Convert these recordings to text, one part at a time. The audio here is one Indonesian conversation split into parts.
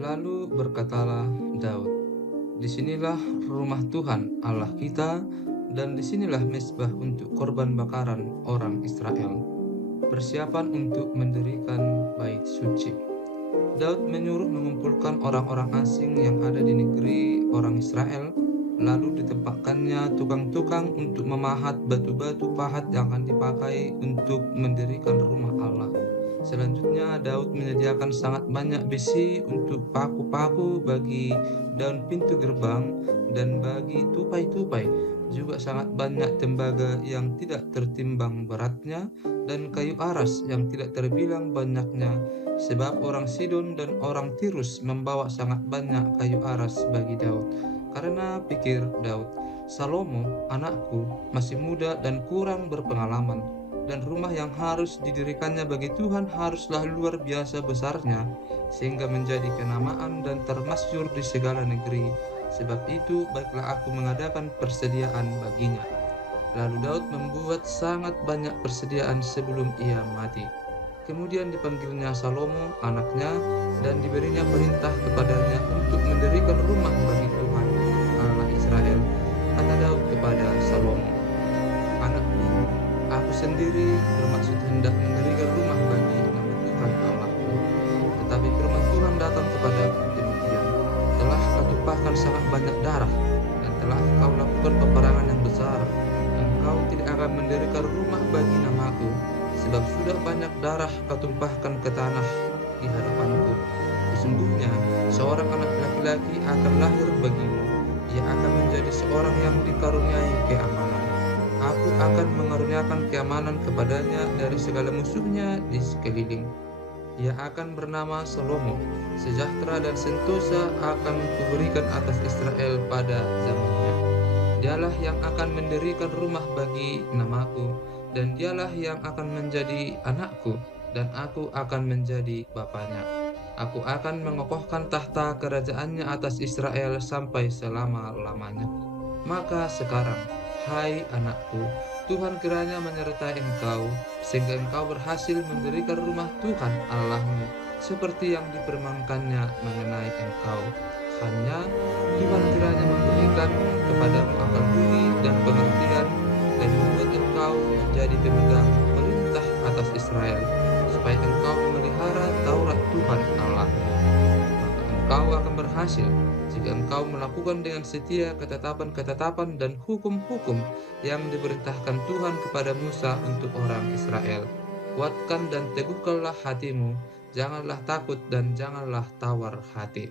Lalu berkatalah Daud, "Disinilah rumah Tuhan Allah kita, dan disinilah mezbah untuk korban bakaran orang Israel, persiapan untuk mendirikan bait suci." Daud menyuruh mengumpulkan orang-orang asing yang ada di negeri orang Israel, lalu ditempatkannya tukang-tukang untuk memahat batu-batu pahat yang akan dipakai untuk mendirikan rumah Allah. Selanjutnya, Daud menyediakan sangat banyak besi untuk paku-paku bagi daun pintu gerbang dan bagi tupai-tupai. Juga sangat banyak tembaga yang tidak tertimbang beratnya dan kayu aras yang tidak terbilang banyaknya, sebab orang Sidon dan orang Tirus membawa sangat banyak kayu aras bagi Daud. Karena pikir Daud, "Salomo, anakku, masih muda dan kurang berpengalaman, dan rumah yang harus didirikannya bagi Tuhan haruslah luar biasa besarnya, sehingga menjadi kenamaan dan termasyhur di segala negeri. Sebab itu, baiklah aku mengadakan persediaan baginya." Lalu Daud membuat sangat banyak persediaan sebelum ia mati. Kemudian dipanggilnya Salomo, anaknya, dan diberinya perintah kepadanya untuk mendirikan rumah bagi Tuhan Allah Israel. Kata Daud kepada Salomo, "Anakku, aku sendiri bermaksud hendak mendirikan rumah bagi nama Tuhan Allahku. Tetapi firman Tuhan datang kepadaku demikian, telah kau tumpahkan sangat banyak darah, dan telah kau lakukan peperangan yang besar. Engkau tidak akan mendirikan rumah bagi namaku, sebab sudah banyak darah kau tumpahkan ke tanah di hadapanku. Sesungguhnya seorang anak laki-laki akan lahir bagimu. Ia akan menjadi seorang yang dikaruniai keamanan. Aku akan mengaruniakan keamanan kepadanya dari segala musuhnya di sekeliling. Ia akan bernama Salomo. Sejahtera dan sentosa akan kuberikan atas Israel pada zamannya. Dialah yang akan mendirikan rumah bagi namaku, dan dialah yang akan menjadi anakku, dan aku akan menjadi bapanya. Aku akan mengokohkan tahta kerajaannya atas Israel sampai selama-lamanya. Maka sekarang, hai anakku, Tuhan kiranya menyertai engkau, sehingga engkau berhasil mendirikan rumah Tuhan Allahmu, seperti yang difirmankannya mengenai engkau. Hanya Tuhan kiranya memberikan kepadamu akal budi dan pengertian, dan membuat engkau menjadi pemegang perintah atas Israel, supaya engkau memelihara Taurat Tuhan Allahmu. Maka engkau akan berhasil jika engkau melakukan dengan setia ketetapan-ketetapan dan hukum-hukum yang diperintahkan Tuhan kepada Musa untuk orang Israel. Kuatkan dan teguhkanlah hatimu, janganlah takut dan janganlah tawar hati.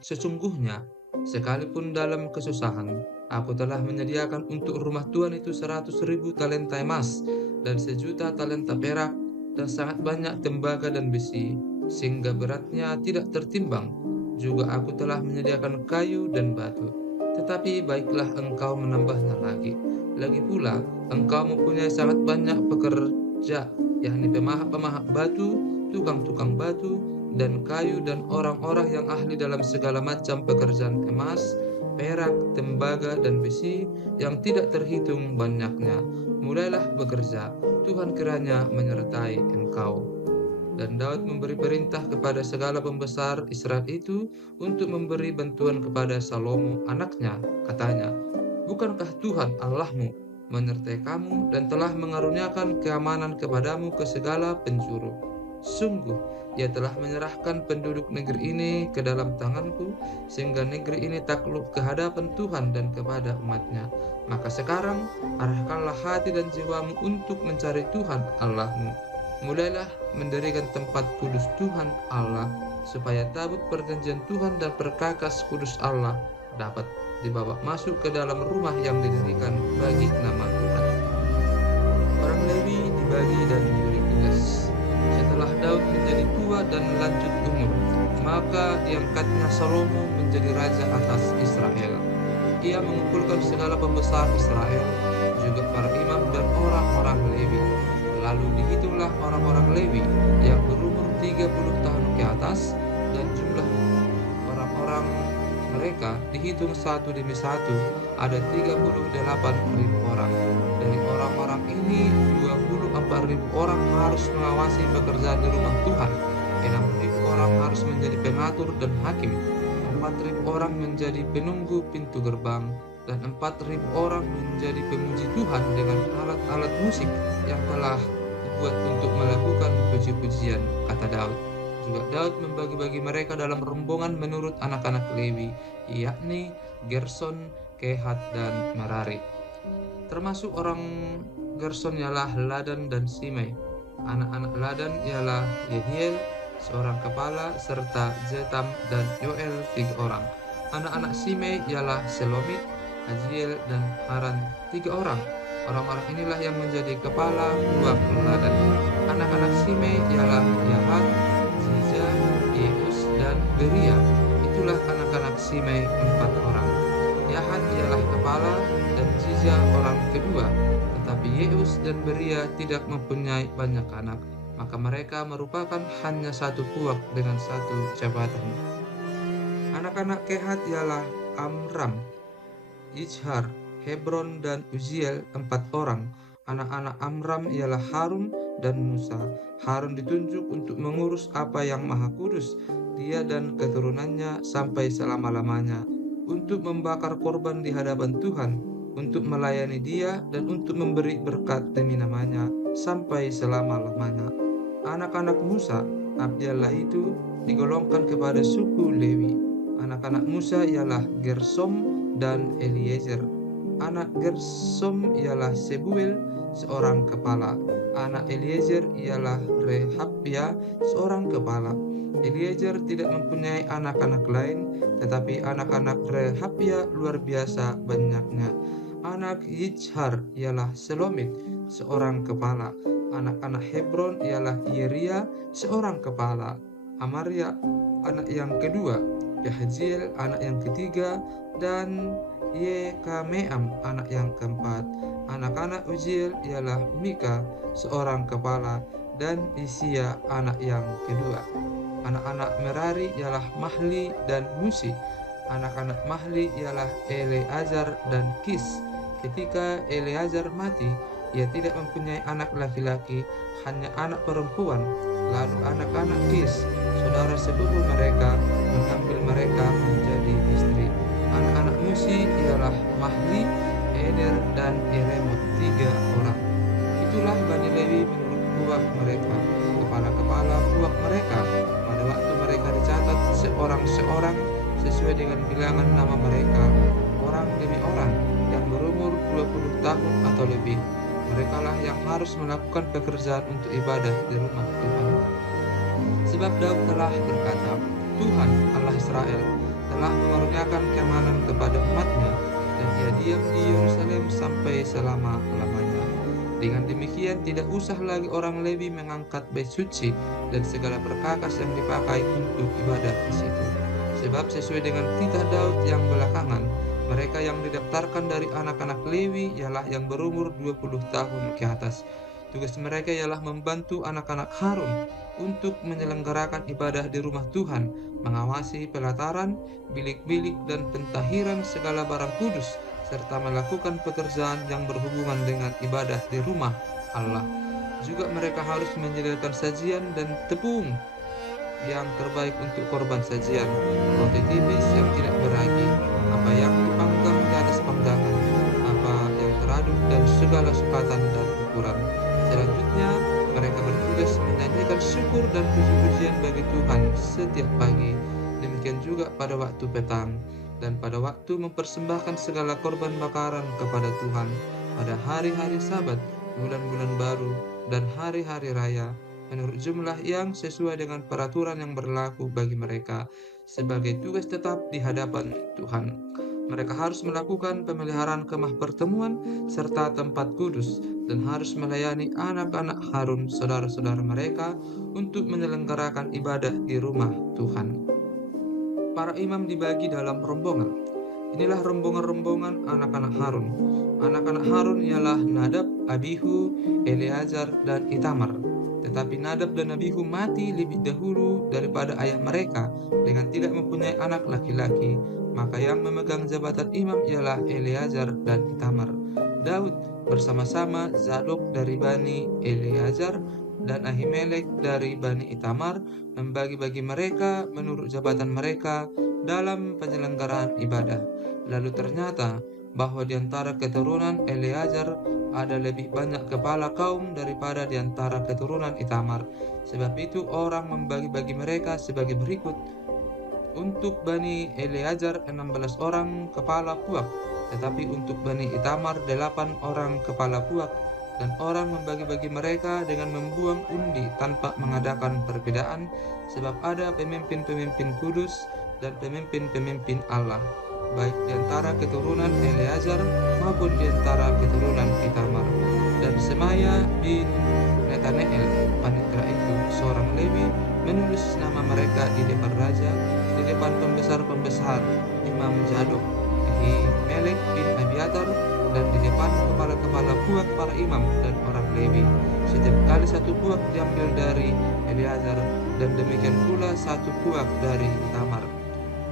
Sesungguhnya, sekalipun dalam kesusahan, aku telah menyediakan untuk rumah Tuhan itu 100.000 talenta emas dan 1.000.000 talenta perak dan sangat banyak tembaga dan besi, sehingga beratnya tidak tertimbang. Juga aku telah menyediakan kayu dan batu. Tetapi baiklah engkau menambahnya lagi. Lagi pula, engkau mempunyai sangat banyak pekerja, yakni pemahat-pemahat batu, tukang-tukang batu, dan kayu, dan orang-orang yang ahli dalam segala macam pekerjaan emas, perak, tembaga, dan besi yang tidak terhitung banyaknya. Mulailah bekerja, Tuhan kiranya menyertai engkau. Dan Daud memberi perintah kepada segala pembesar Israel itu untuk memberi bantuan kepada Salomo anaknya. Katanya, "Bukankah Tuhan Allahmu menyertai kamu dan telah mengaruniakan keamanan kepadamu ke segala penjuru? Sungguh, Ia telah menyerahkan penduduk negeri ini ke dalam tanganku, sehingga negeri ini takluk ke hadapan Tuhan dan kepada umatnya. Maka sekarang, arahkanlah hati dan jiwamu untuk mencari Tuhan Allahmu. Mulailah mendirikan tempat kudus Tuhan Allah, supaya tabut perjanjian Tuhan dan perkakas kudus Allah dapat dibawa masuk ke dalam rumah yang didirikan bagi nama Tuhan." Orang Lewi dibagi dan diberi tugas. Setelah Daud menjadi tua dan lanjut umur, maka diangkatnya Salomo menjadi raja atas Israel. Ia mengumpulkan segala pembesar Israel, juga para imam dan orang-orang Lewi. Lalu dihitunglah orang-orang Lewi yang berumur 30 tahun ke atas, dan jumlah orang-orang mereka dihitung satu demi satu, ada 38.000 orang. Dari orang-orang ini 24.000 orang harus mengawasi pekerjaan di rumah Tuhan, 6.000 orang harus menjadi pengatur dan hakim, 4.000 orang menjadi penunggu pintu gerbang, dan 4.000 orang menjadi pemuji Tuhan dengan alat-alat musik yang telah dibuat untuk melakukan puji-pujian, kata Daud. Juga Daud membagi-bagi mereka dalam rombongan menurut anak-anak Lewi, yakni Gerson, Kehat, dan Merari. Termasuk orang Gerson ialah Ladan dan Simei. Anak-anak Ladan ialah Yehiel, seorang kepala, serta Zetam dan Yoel, 3 orang. Anak-anak Simei ialah Selomit, Haziel, dan Haran, 3 orang. Orang-orang inilah yang menjadi kepala buah Ladan. Anak-anak Simei ialah Yahat, Ziza, Yeus, dan Beria. Itulah anak-anak Simei, 4 orang. Yahat ialah kepala dan Ziza orang kedua, tetapi Yeus dan Beria tidak mempunyai banyak anak, maka mereka merupakan hanya satu puak dengan satu jabatan. Anak-anak Kehat ialah Amram, Izhar, Hebron, dan Uziel, 4 orang. Anak-anak Amram ialah Harun dan Musa. Harun ditunjuk untuk mengurus apa yang maha kudus, dia dan keturunannya sampai selama-lamanya, untuk membakar korban di hadapan Tuhan, untuk melayani dia dan untuk memberi berkat demi namanya sampai selama-lamanya. Anak-anak Musa, Abdiallah itu digolongkan kepada suku Lewi. Anak-anak Musa ialah Gersom dan Eliezer. Anak Gersom ialah Sebuel, seorang kepala. Anak Eliezer ialah Rehabia, seorang kepala. Eliezer tidak mempunyai anak-anak lain, tetapi anak-anak Rehabia luar biasa banyaknya. Anak Yizhar ialah Selomit, seorang kepala. Anak-anak Hebron ialah Yeria, seorang kepala. Amaria, anak yang kedua. Yahziel, anak yang ketiga, dan Yekameam, anak yang keempat. Anak-anak Uziel ialah Mika, seorang kepala, dan Isia, anak yang kedua. Anak-anak Merari ialah Mahli dan Musi. Anak-anak Mahli ialah Eleazar dan Kis. Ketika Eleazar mati, ia tidak mempunyai anak laki-laki, hanya anak perempuan. Lalu anak-anak Kis, saudara sepupu mereka, mengambil mereka menjadi istri. Anak-anak Musi ialah Mahli, Eder, dan Yeremot, 3 orang. Itulah Bani Lewi menurut puak mereka, kepala-kepala puak mereka, pada waktu mereka dicatat seorang-seorang sesuai dengan bilangan nama mereka, orang demi orang, yang berumur 20 tahun atau lebih. Merekalah yang harus melakukan pekerjaan untuk ibadah di rumah Tuhan. Sebab Daud telah berkata, Tuhan Allah Israel telah mengaruniakan keamanan kepada umatnya, dan ia diam di Yerusalem sampai selama-lamanya. Dengan demikian tidak usah lagi orang Lewi mengangkat bait suci dan segala perkakas yang dipakai untuk ibadah di situ. Sebab sesuai dengan titah Daud yang belakangan, mereka yang didaftarkan dari anak-anak Lewi ialah yang berumur 20 tahun ke atas. Tugas mereka ialah membantu anak-anak Harun untuk menyelenggarakan ibadah di rumah Tuhan, mengawasi pelataran, bilik-bilik, dan pentahiran segala barang kudus, serta melakukan pekerjaan yang berhubungan dengan ibadah di rumah Allah. Juga mereka harus menyediakan sajian dan tepung yang terbaik untuk korban sajian, roti tipis yang tidak beragi, apa yang dipanggang di atas panggangan, apa yang teraduk, dan segala sukatan dan ukuran. Selanjutnya, mereka bertugas menyanyikan syukur dan puji-pujian bagi Tuhan setiap pagi. Demikian juga pada waktu petang, dan pada waktu mempersembahkan segala korban bakaran kepada Tuhan, pada hari-hari Sabat, bulan-bulan baru, dan hari-hari raya, menurut jumlah yang sesuai dengan peraturan yang berlaku bagi mereka sebagai tugas tetap di hadapan Tuhan. Mereka harus melakukan pemeliharaan kemah pertemuan serta tempat kudus, dan harus melayani anak-anak Harun, saudara-saudara mereka, untuk menyelenggarakan ibadah di rumah Tuhan. Para imam dibagi dalam rombongan. Inilah rombongan-rombongan anak-anak Harun. Anak-anak Harun ialah Nadab, Abihu, Eleazar, dan Itamar. Tetapi Nadab dan Abihu mati lebih dahulu daripada ayah mereka dengan tidak mempunyai anak laki-laki. Maka yang memegang jabatan imam ialah Eleazar dan Itamar. Daud bersama-sama Zadok dari Bani Eleazar, dan Ahimelek dari Bani Itamar membagi-bagi mereka menurut jabatan mereka dalam penyelenggaraan ibadah. Lalu ternyata bahwa di antara keturunan Eleazar ada lebih banyak kepala kaum daripada di antara keturunan Itamar. Sebab itu orang membagi-bagi mereka sebagai berikut. Untuk Bani Eleazar 16 orang kepala puak, tetapi untuk Bani Itamar 8 orang kepala puak. Dan orang membagi-bagi mereka dengan membuang undi tanpa mengadakan perbedaan, sebab ada pemimpin-pemimpin kudus dan pemimpin-pemimpin Allah, baik di antara keturunan Eleazar maupun di antara keturunan Itamar. Dan Semaya bin Netaneel, panitera itu, seorang Lewi, menulis nama mereka di depan raja, di depan pembesar-pembesar, Imam Zadok, Ahimelek bin Abiatar, dan di depan kepala-kepala puak para imam dan orang Lewi. Setiap kali satu puak diambil dari Eleazar, dan demikian pula satu puak dari Itamar.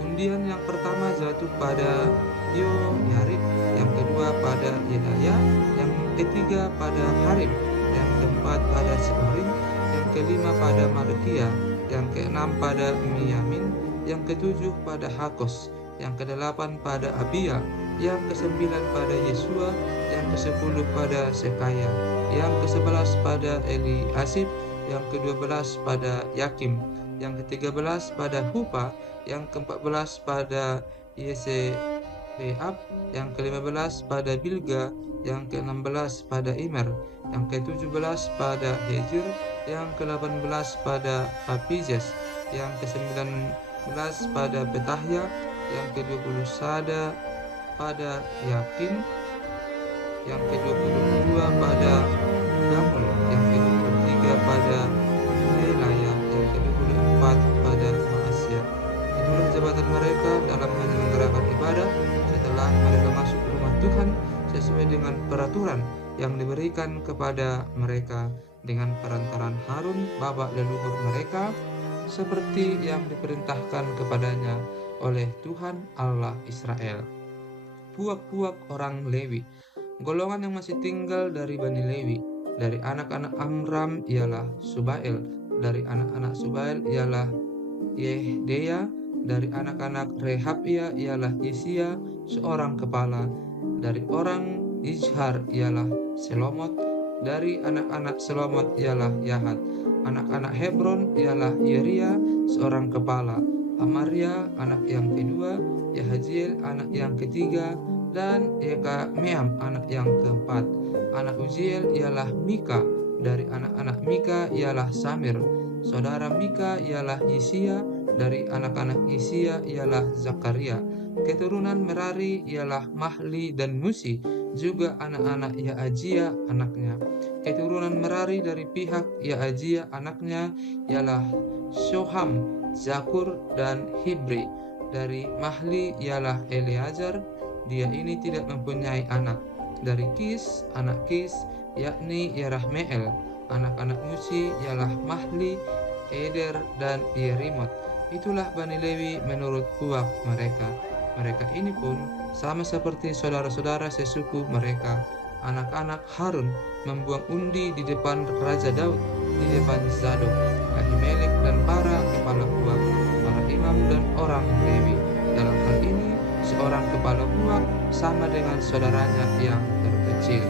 Undian yang pertama jatuh pada Yoyarib, yang kedua pada Yedaya, yang ketiga pada Harim, yang keempat pada Seorim, yang kelima pada Malkia, yang keenam pada Miyamin, yang ketujuh pada Hakos, yang kedelapan pada Abia, yang kesembilan pada Yesua, yang kesepuluh pada Sekaya, yang kesebelas pada Eliasib, yang kedua-belas pada Yakim, yang ke-13 pada Hupa, yang ke-14 pada Yesebeab, yang ke-15 pada Bilga, yang ke-16 pada Imer, yang ke-17 pada Hezir, yang ke-18 pada Apijes, yang ke-19 pada Petahya, yang ke-20 pada Yakin, yang ke-22 pada Gamul, yang ke-23 pada Delaya, yang ke-24 pada Maasya. Itulah jabatan mereka dalam menyelenggarakan ibadah setelah mereka masuk ke rumah Tuhan sesuai dengan peraturan yang diberikan kepada mereka dengan perantaran Harun, bapa leluhur mereka, seperti yang diperintahkan kepadanya oleh Tuhan Allah Israel. Puak-puak orang Lewi. Golongan yang masih tinggal dari Bani Lewi, dari anak-anak Amram ialah Subael, dari anak-anak Subael ialah Yehdeya, dari anak-anak Rehabia ialah Isia, seorang kepala, dari orang Izhar ialah Selomot, dari anak-anak Selomot ialah Yahat, anak-anak Hebron ialah Yeria, seorang kepala, Amaria anak yang kedua, Yahaziel anak yang ketiga, dan Yekameam anak yang keempat. Anak Uziel ialah Mika, dari anak-anak Mika ialah Samir, saudara Mika ialah Yisia, dari anak-anak Yisia ialah Zakaria. Keturunan Merari ialah Mahli dan Musi, juga anak-anak Yaajia anaknya. Keturunan Merari dari pihak Yaajia anaknya ialah Shoham, Zakur, dan Hibri. Dari Mahli ialah Eleazar, dia ini tidak mempunyai anak. Dari Kis, anak Kis, yakni Yerahmeel. Anak-anak Musi ialah Mahli, Eder, dan Yerimot. Itulah Bani Lewi menurut puak mereka. Mereka ini pun sama seperti saudara-saudara sesuku mereka. Anak-anak Harun membuang undi di depan Raja Daud, di depan Zadok, Ahimelek, dan para kepala puak, para imam dan orang Lewi. Dalam hal ini, seorang kepala puak sama dengan saudaranya yang terkecil.